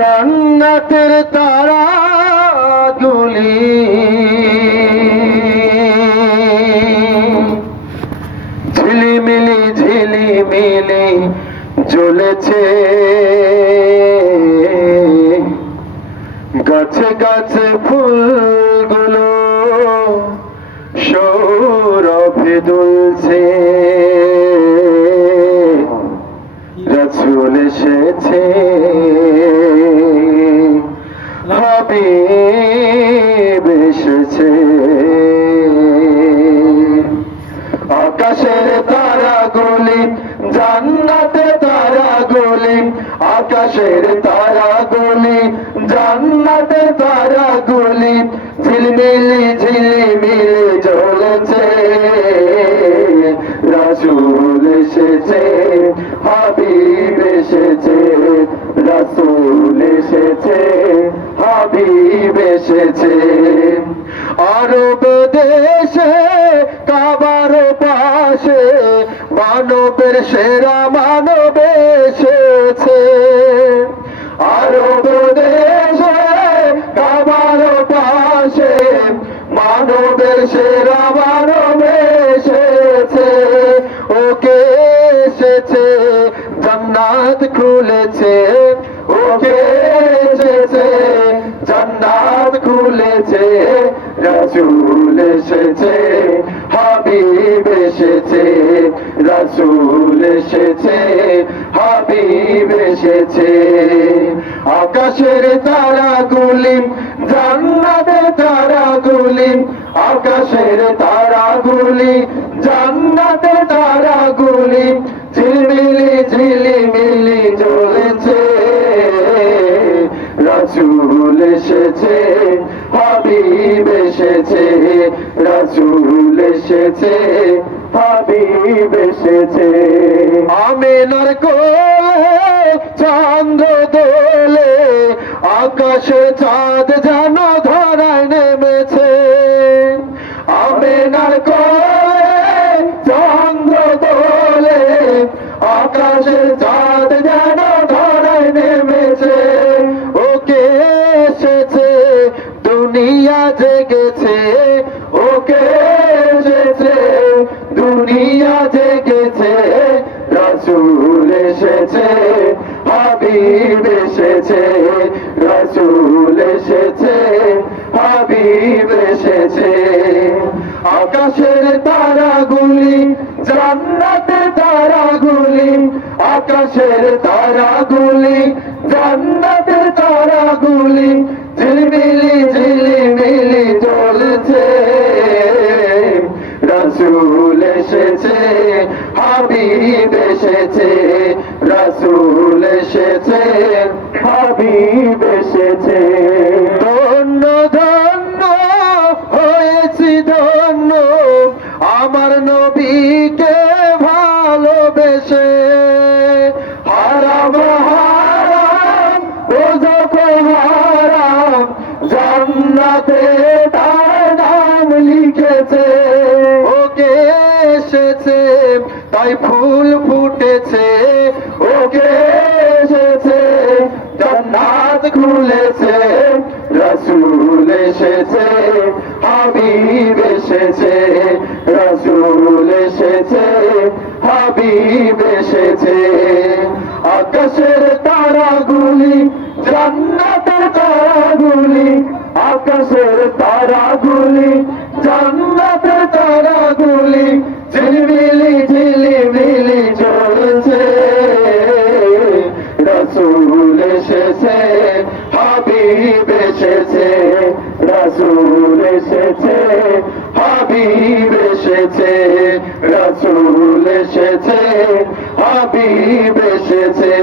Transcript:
জান্নাতের তারাগুলি ঝিলিমিলি ঝিলিমিলি জ্বলেছে, গাছে গাছে ফুলগুলো সৌরভে দুলছে। রাসূল এসেছে, হাবিব এসেছে। আকাশের তারাগুলি জান্নাতের তারাগুলি, আকাশের তারাগুলি জান্নাতের তারাগুলি ঝিলমিলি ঝিলমিলি জ্বলেছে। রাসূল এসেছে, হাবিব এসেছে, রাসূল এসেছে, হাবিব এসেছে। আরব দেশে কাবার পাশে মানবের সেরা মানব এসেছে। আরব দেশে কাবার পাশে মানবের সেরা মানব এসেছে। ওকে এসেছে, জান্নাত খুলেছে। ওকে এসেছে, জান্নাত খুলেছে। রাসূল এসেছে, হাবিব এসেছে, রাসূল এসেছে, হাবিব এসেছে। আকাশের তারাগুলি জান্নাতের তারাগুলি, আকাশের তারাগুলি জান্নাতের তারাগুলি ঝিলমিলি ঝিলিমিলি জ্বলেছে। রাসূল এসেছে, হাবিব এসেছে, রাসূল এসেছে, হাবিব এসেছে। আমিনার কোলে চাঁদ দোলে, আকাশে চাঁদ যেন ধরায় নেমেছে। আমিনার কোলে চাঁদ দোলে, আকাশে চাঁদ যেন ধরায় নেমেছে। ওকে এসেছে, দুনিয়া জেগেছে। ওকে এসেছে, দুনিয়া জেগেছে। রাসূল এসেছে, হাবিব এসেছে, রাসূল এসেছে, হাবিব এসেছে। আকাশের তারাগুলি জান্নাতের তারাগুলি, আকাশের তারাগুলি জান্নাতের তারাগুলি ঝিলমিলি ঝিলমিলি জ্বলছে। রাসূল এসেছে, হাবিব এসেছে, রাসূল এসেছে, হাবিব এসেছে। ধন্য ধন্য হয়েছি ধন্য আমার নবীকে ভালোবেসে। হারাম হারাম দোজখ হারাম জান্নাতে তার নাম লিখেছে। ওকে এসেছে, তাই ফুল ফুটেছে। ওকে এসেছে, জান্নাত খুলেছে। রাসূল এসেছে, হাবিব এসেছে, রাসূল এসেছে, হাবিব এসেছে। আকাশের তারাগুলি জান্নাতের তারাগুলি, আকাশের তারাগুলি জান্নাতের তারাগুলি ঝিলমিলি ঝিলিমিলি জ্বলছে। রাসূল এসেছে, হাবিব এসেছে, রাসূল এসেছে, হাবিব এসেছে, রাসূল এসেছে, হাবিব এসেছে।